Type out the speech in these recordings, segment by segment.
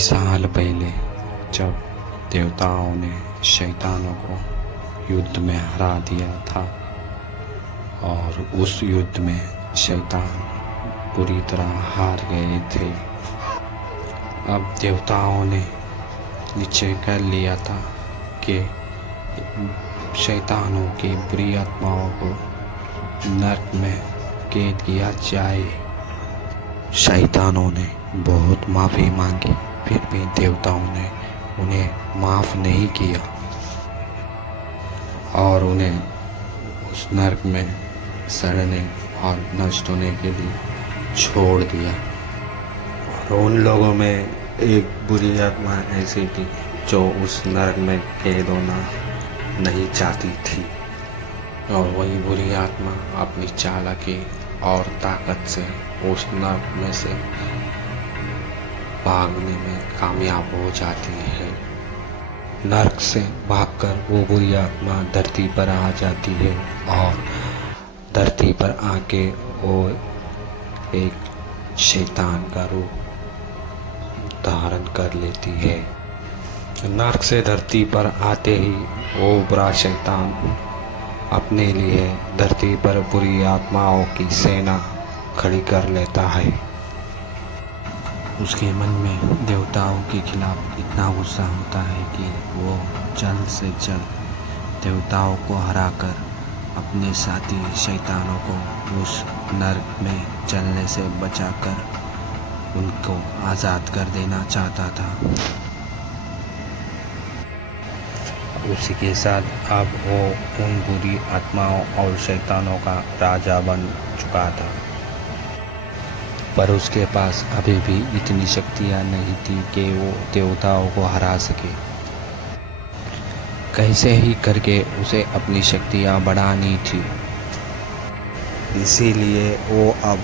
साल पहले जब देवताओं ने शैतानों को युद्ध में हरा दिया था और उस युद्ध में शैतान पूरी तरह हार गए थे। अब देवताओं ने निश्चय कर लिया था कि शैतानों की बुरी आत्माओं को नरक में कैद किया जाए। शैतानों ने बहुत माफ़ी मांगी, फिर भी देवताओं ने उन्हें माफ़ नहीं किया और उन्हें उस नरक में सड़ने और नष्ट होने के लिए छोड़ दिया। और उन लोगों में एक बुरी आत्मा ऐसी थी जो उस नरक में कैद होना नहीं चाहती थी, और वही बुरी आत्मा अपनी चालाकी और ताकत से उस नरक में से भागने में कामयाब हो जाती है। नरक से भागकर वो बुरी आत्मा धरती पर आ जाती है और धरती पर आके वो एक शैतान का रूप धारण कर लेती है। नरक से धरती पर आते ही वो बुरा शैतान अपने लिए धरती पर बुरी आत्माओं की सेना खड़ी कर लेता है। उसके मन में देवताओं के खिलाफ इतना गुस्सा होता है कि वो जल्द से जल्द देवताओं को हराकर अपने साथी शैतानों को उस नरक में जलने से बचाकर उनको आज़ाद कर देना चाहता था। उसी के साथ अब वो उन बुरी आत्माओं और शैतानों का राजा बन चुका था, पर उसके पास अभी भी इतनी शक्तियाँ नहीं थी कि वो देवताओं को हरा सके। कैसे ही करके उसे अपनी शक्तियाँ बढ़ानी थी, इसीलिए वो अब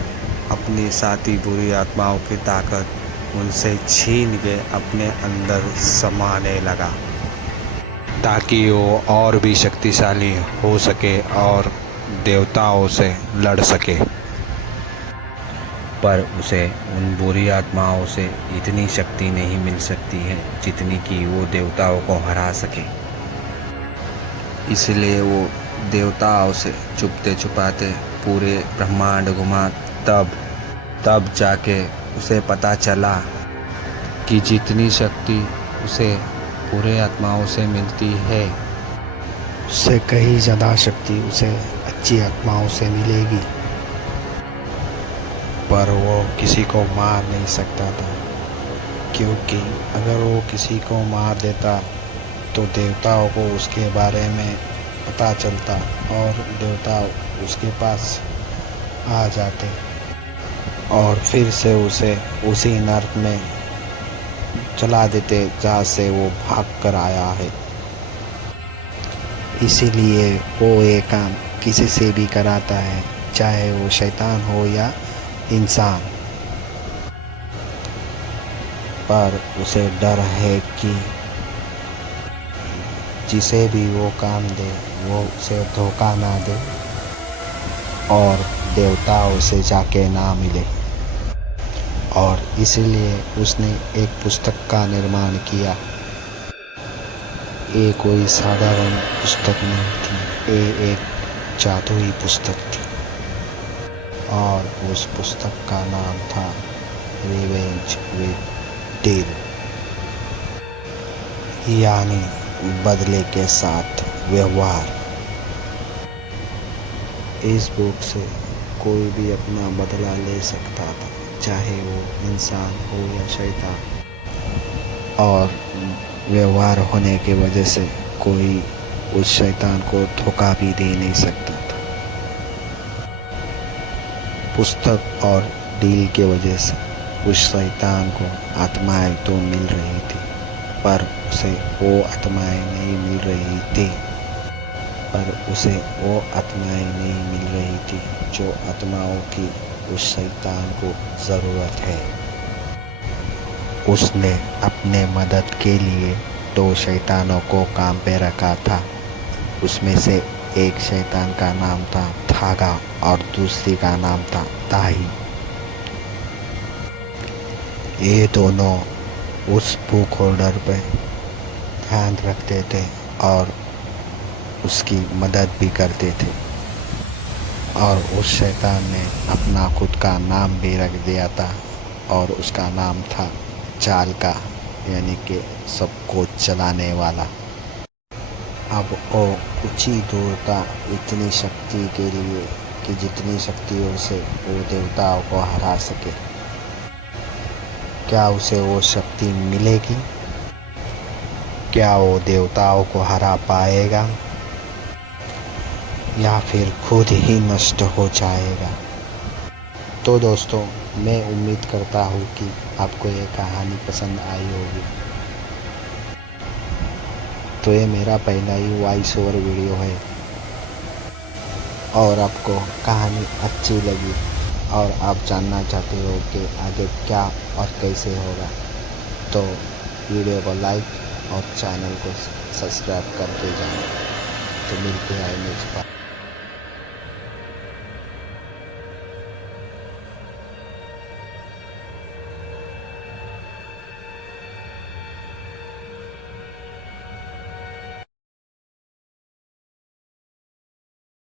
अपनी साथी बुरी आत्माओं की ताकत उनसे छीन के अपने अंदर समाने लगा, ताकि वो और भी शक्तिशाली हो सके और देवताओं से लड़ सके। पर उसे उन बुरी आत्माओं से इतनी शक्ति नहीं मिल सकती है जितनी कि वो देवताओं को हरा सके। इसलिए वो देवताओं से छुपते छुपाते पूरे ब्रह्मांड घुमा, तब जाके उसे पता चला कि जितनी शक्ति उसे बुरे आत्माओं से मिलती है, उससे कहीं ज़्यादा शक्ति उसे अच्छी आत्माओं से मिलेगी। पर वो किसी को मार नहीं सकता था, क्योंकि अगर वो किसी को मार देता तो देवताओं को उसके बारे में पता चलता और देवता उसके पास आ जाते और फिर से उसे उसी नरक में चला देते जहाँ से वो भाग कर आया है। इसीलिए वो ये काम किसी से भी कराता है, चाहे वो शैतान हो या इंसान। पर उसे डर है कि जिसे भी वो काम दे वो उसे धोखा ना दे और देवताओं से जाके ना मिले, और इसलिए उसने एक पुस्तक का निर्माण किया। ये कोई साधारण पुस्तक नहीं थी, ये एक जादुई पुस्तक थी और उस पुस्तक का नाम था रिवेंज विद डेल, यानी बदले के साथ व्यवहार। इस बुक से कोई भी अपना बदला ले सकता था, चाहे वो इंसान हो या शैतान, और व्यवहार होने की वजह से कोई उस शैतान को धोखा भी दे नहीं सकता था। पुस्तक और डील के वजह से उस शैतान को आत्माएं तो मिल रही थी, पर उसे वो आत्माएं नहीं मिल रही थी जो आत्माओं की उस शैतान को ज़रूरत है। उसने अपने मदद के लिए 2 शैतानों को काम पे रखा था। उसमें से एक शैतान का नाम था थागा और दूसरी का नाम था ताही। ये दोनों उस बुक होल्डर पे ध्यान रखते थे और उसकी मदद भी करते थे। और उस शैतान ने अपना खुद का नाम भी रख दिया था और उसका नाम था चाल का, यानी कि सबको चलाने वाला। अब वो कुछ ही दूर था इतनी शक्ति के लिए कि जितनी शक्तियों से वो देवताओं को हरा सके। क्या उसे वो शक्ति मिलेगी? क्या वो देवताओं को हरा पाएगा या फिर खुद ही नष्ट हो जाएगा? तो दोस्तों, मैं उम्मीद करता हूँ कि आपको ये कहानी पसंद आई होगी। तो ये मेरा पहला ही वॉइस ओवर वीडियो है और आपको कहानी अच्छी लगी और आप जानना चाहते हो कि आगे क्या और कैसे होगा, तो वीडियो को लाइक और चैनल को सब्सक्राइब करके जाएं। तो मिलते हैं नेक्स्ट बार।